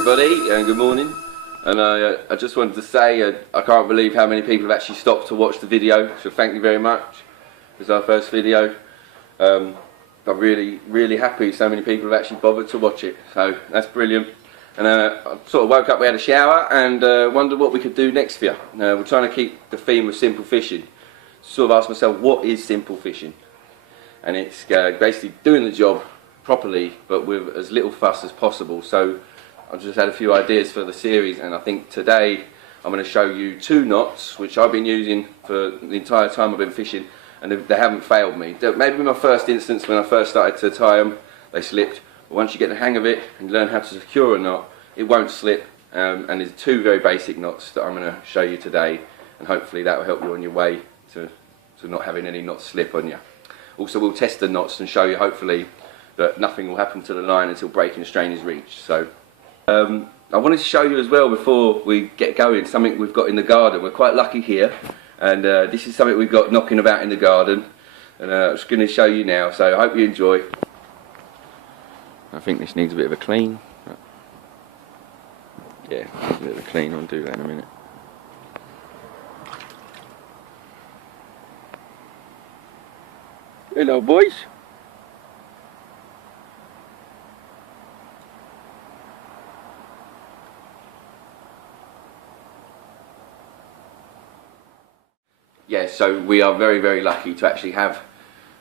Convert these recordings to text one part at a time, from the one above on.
everybody, and good morning. And I just wanted to say I can't believe how many people have actually stopped to watch the video, so thank you very much. It's our first video. I'm really happy so many people have actually bothered to watch it, so that's brilliant. And I sort of woke up, we had a shower, and wondered what we could do next for you. We're trying to keep the theme of simple fishing. Sort of asked myself, what is simple fishing? And it's basically doing the job properly, but with as little fuss as possible. So I've just had a few ideas for the series, and I think today I'm going to show you 2 knots which I've been using for the entire time I've been fishing, and they haven't failed me. Maybe in my first instance when I first started to tie them, they slipped, but once you get the hang of it and learn how to secure a knot, it won't slip. And there's 2 very basic knots that I'm going to show you today, and hopefully that will help you on your way to not having any knots slip on you. Also, we'll test the knots and show you hopefully that nothing will happen to the line until breaking strain is reached. So I wanted to show you as well, before we get going, something we've got in the garden. We're quite lucky here, and this is something we've got knocking about in the garden, and I'm just going to show you now, so I hope you enjoy. I think this needs a bit of a clean. Yeah, a bit of a clean. I'll do that in a minute. Hello boys. Yeah, so we are very lucky to actually have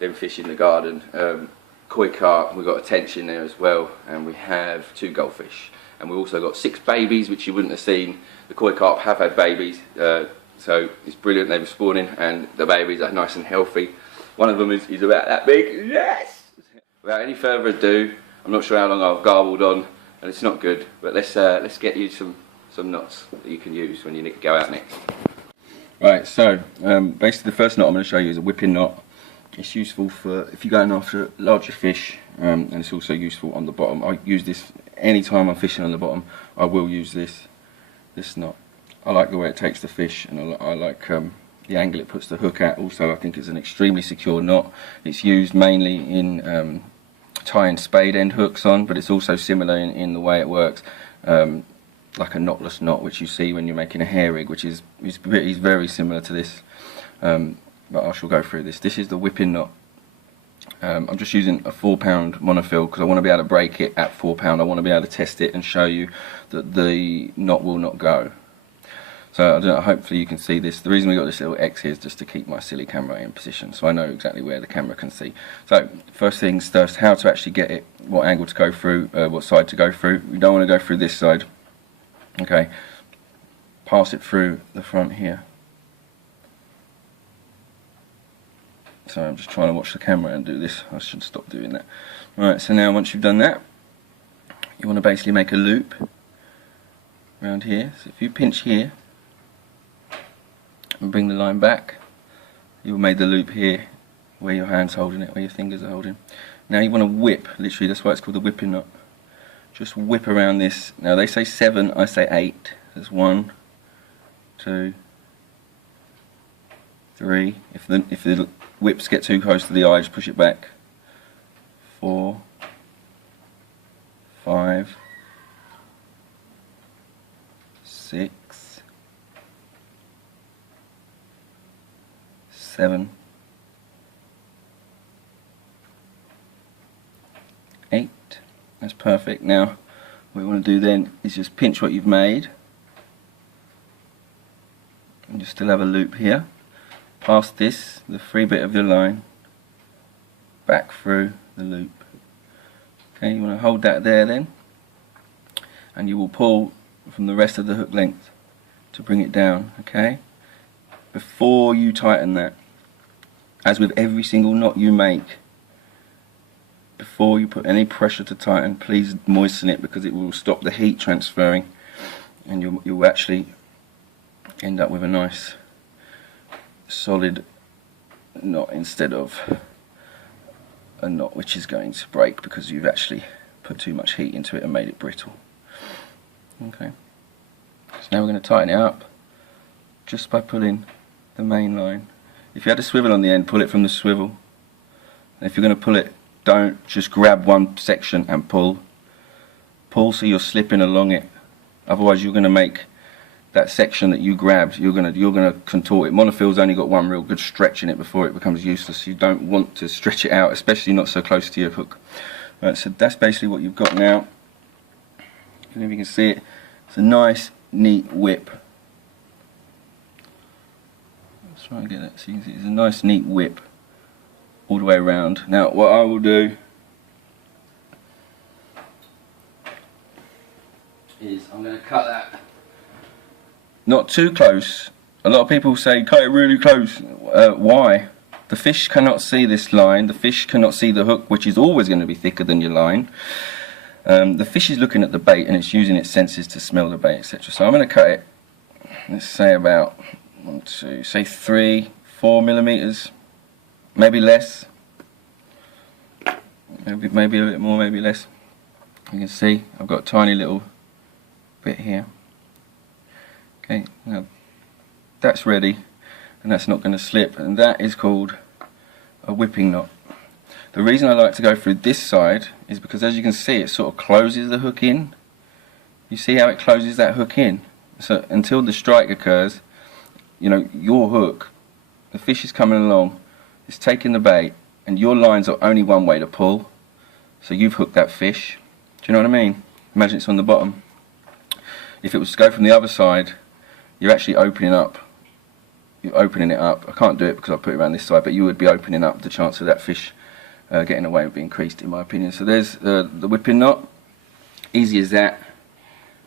them fish in the garden. Koi carp, we've got a tench in there as well, and we have 2 goldfish. And we've also got 6 babies, which you wouldn't have seen. The koi carp have had babies, so it's brilliant, they were spawning, and the babies are nice and healthy. One of them is about that big. Yes! Without any further ado, I'm not sure how long I've garbled on, and it's not good, but let's get you some knots that you can use when you go out next. Right, so basically the first knot I'm going to show you is a whipping knot. It's useful for if you're going after larger fish, and it's also useful on the bottom. I use this any time I'm fishing on the bottom. I will use this knot. I like the way it takes the fish, and I like the angle it puts the hook at. Also, I think it's an extremely secure knot. It's used mainly in tying spade end hooks on, but it's also similar in the way it works. Like a knotless knot, which you see when you're making a hair rig, which is very similar to this, but I shall go through this. This is the whipping knot. I'm just using a 4-pound monofill because I want to be able to break it at 4 pound. I want to be able to test it and show you that the knot will not go. So I don't know, hopefully you can see this. The reason we got this little X here is just to keep my silly camera in position, so I know exactly where the camera can see. So first things first, how to actually get it, what angle to go through, what side to go through. We don't want to go through this side. Okay, pass it through the front here. So I'm just trying to watch the camera and do this. I should stop doing that. Right, so now once you've done that, you want to basically make a loop around here. So if you pinch here and bring the line back, you've made the loop here where your hand's holding it, where your fingers are holding. Now you want to whip, literally, that's why it's called the whipping knot. Just whip around this. Now they say 7, I say 8. There's 1, 2, 3. If the whips get too close to the eye, just push it back. 4, 5, 6, 7, 8. That's perfect. Now what you want to do then is just pinch what you've made, and you still have a loop here. Pass this, the free bit of your line, back through the loop. Okay, you want to hold that there then, and you will pull from the rest of the hook length to bring it down. Okay, before you tighten that, as with every single knot you make, before you put any pressure to tighten, please moisten it, because it will stop the heat transferring, and you'll actually end up with a nice solid knot instead of a knot which is going to break because you've actually put too much heat into it and made it brittle. Okay, so now we're going to tighten it up just by pulling the main line. If you had a swivel on the end, pull it from the swivel. And if you're going to pull it, don't just grab one section and pull. pull so you're slipping along it. Otherwise you're going to make that section that you grabbed, you're gonna contort it. Monofil's only got one real good stretch in it before it becomes useless. You don't want to stretch it out, especially not so close to your hook. Right, so that's basically what you've got now. And if you can see it, it's a nice, neat whip. Let's try and get that so you can see it's a nice, neat whip all the way around. Now, what I will do is I'm going to cut that not too close. A lot of people say cut it really close. Why? The fish cannot see this line, the fish cannot see the hook, which is always going to be thicker than your line. The fish is looking at the bait and it's using its senses to smell the bait, etc. So I'm going to cut it, let's say about 3-4 millimeters, maybe less, maybe a bit more, maybe less. You can see I've got a tiny little bit here. Okay, now that's ready and that's not going to slip, and that is called a whipping knot. The reason I like to go through this side is because, as you can see, it sort of closes the hook in. You see how it closes that hook in? So until the strike occurs, you know, your hook, the fish is coming along, it's taking the bait, and your lines are only one way to pull. So you've hooked that fish. Do you know what I mean? Imagine it's on the bottom. If it was to go from the other side, you're actually opening up. You're opening it up. I can't do it because I put it around this side, but you would be opening up. The chance of that fish getting away would be increased, in my opinion. So there's the whipping knot. Easy as that.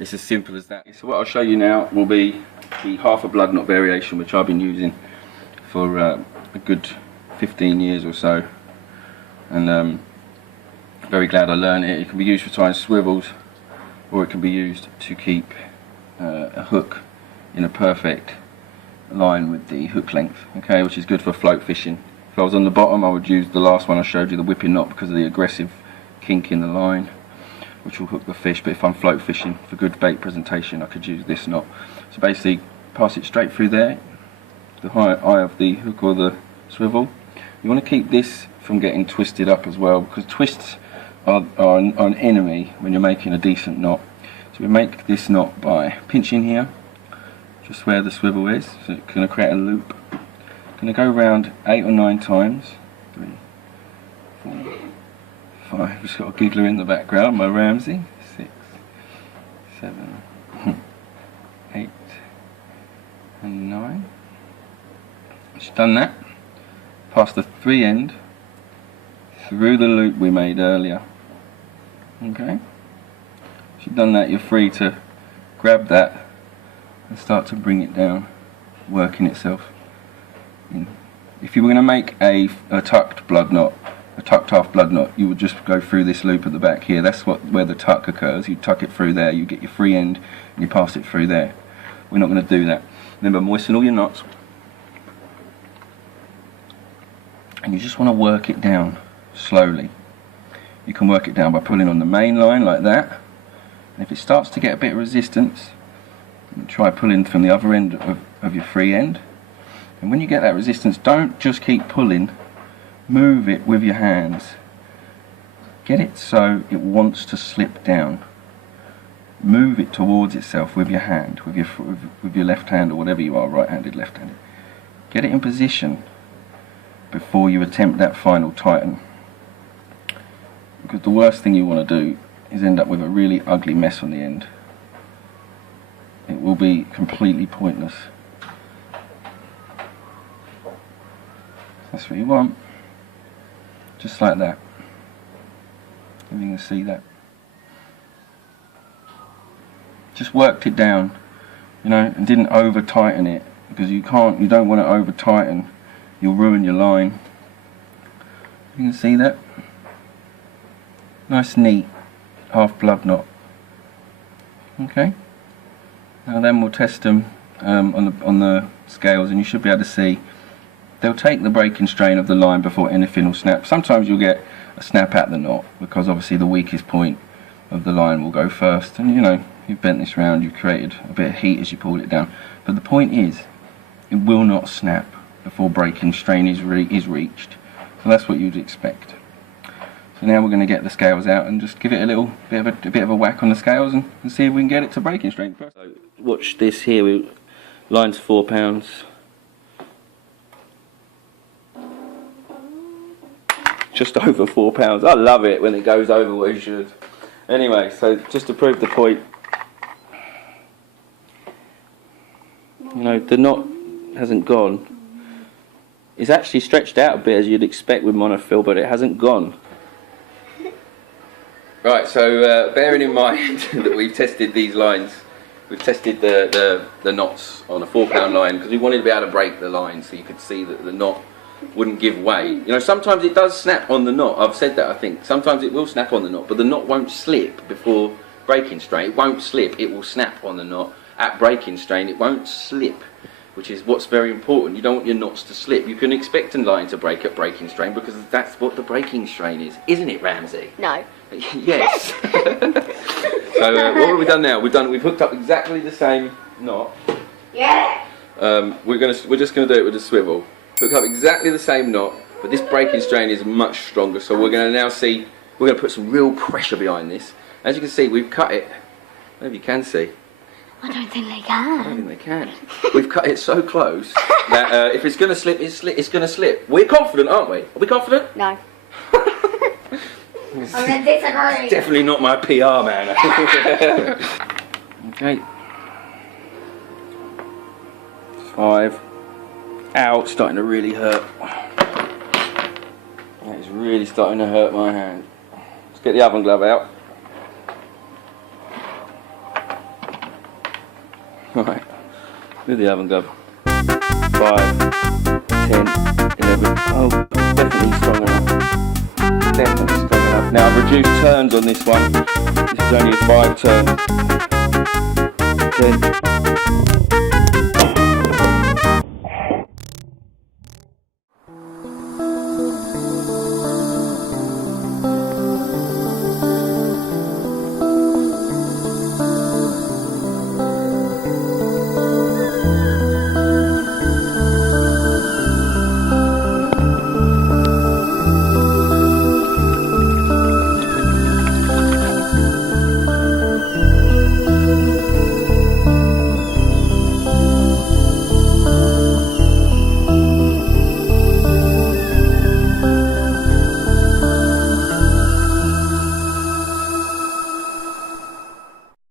It's as simple as that. So what I'll show you now will be the half a blood knot variation, which I've been using for a good 15 years or so, and very glad I learned it. It can be used for tying swivels, or it can be used to keep a hook in a perfect line with the hook length, okay, which is good for float fishing. If I was on the bottom, I would use the last one I showed you, the whipping knot, because of the aggressive kink in the line, which will hook the fish. But if I'm float fishing for good bait presentation, I could use this knot. So basically, pass it straight through there, the eye of the hook or the swivel. You want to keep this from getting twisted up as well, because twists are an enemy when you're making a decent knot. So we make this knot by pinching here, just where the swivel is. So it's going to create a loop. Going to go around 8 or 9 times. 3, 4, 5. Just got a giggler in the background, my Ramsey. 6, 7, 8, and 9. Just done that. Pass the free end through the loop we made earlier. Okay. Once you've done that, you're free to grab that and start to bring it down, working itself in. If you were going to make a tucked blood knot, a tucked half blood knot, you would just go through this loop at the back here. That's where the tuck occurs. You tuck it through there, you get your free end, and you pass it through there. We're not going to do that. Remember, moisten all your knots, and you just want to work it down slowly. You can work it down by pulling on the main line like that, and if it starts to get a bit of resistance, try pulling from the other end of your free end. And when you get that resistance, don't just keep pulling, move it with your hands. Get it so it wants to slip down. Move it towards itself with your hand, with your left hand, or whatever you are, right-handed, left-handed. Get it in position before you attempt that final tighten. Because the worst thing you want to do is end up with a really ugly mess on the end. It will be completely pointless. That's what you want. Just like that. If you can see that. Just worked it down, you know, and didn't over tighten it, because you don't want to over tighten. You'll ruin your line. You can see that. Nice neat half blood knot. Okay. Now then we'll test them on the scales, and you should be able to see they'll take the breaking strain of the line before anything will snap. Sometimes you'll get a snap at the knot, because obviously the weakest point of the line will go first, and you know, you've bent this round, you've created a bit of heat as you pull it down. But the point is, it will not snap before breaking strain is reached. So that's what you'd expect. So now we're going to get the scales out and just give it a little bit of a whack on the scales and see if we can get it to breaking strength. So watch this here. Line's £4. Just over £4. I love it when it goes over what it should. Anyway, so just to prove the point, you know, the knot hasn't gone. It's actually stretched out a bit as you'd expect with monofill, but it hasn't gone. Right, so bearing in mind that we've tested these lines, we've tested the knots on a £4 line because we wanted to be able to break the line so you could see that the knot wouldn't give way. You know, sometimes it does snap on the knot. I've said that, I think. Sometimes it will snap on the knot, but the knot won't slip before breaking strain. It won't slip, it will snap on the knot. At breaking strain, it won't slip, which is what's very important. You don't want your knots to slip. You can expect a line to break at breaking strain because that's what the breaking strain is. Isn't it, Ramsey? No. Yes. So what have we done now? We've hooked up exactly the same knot. Yeah. We're just gonna do it with a swivel. Hook up exactly the same knot, but this breaking strain is much stronger. So we're gonna now see. We're gonna put some real pressure behind this. As you can see, we've cut it. Maybe you can see. I don't think they can. I don't think they can. We've cut it so close that if it's gonna slip, it's gonna slip. We're confident, aren't we? Are we confident? No. I'm going to disagree. Definitely not my PR man. Okay. 5. Ow, it's starting to really hurt. That is really starting to hurt my hand. Let's get the oven glove out. Right, with the oven glove. 5, 10, 11. Oh, definitely strong enough. Definitely strong enough. Now I've reduced turns on this one. This is only 5 turns. 10.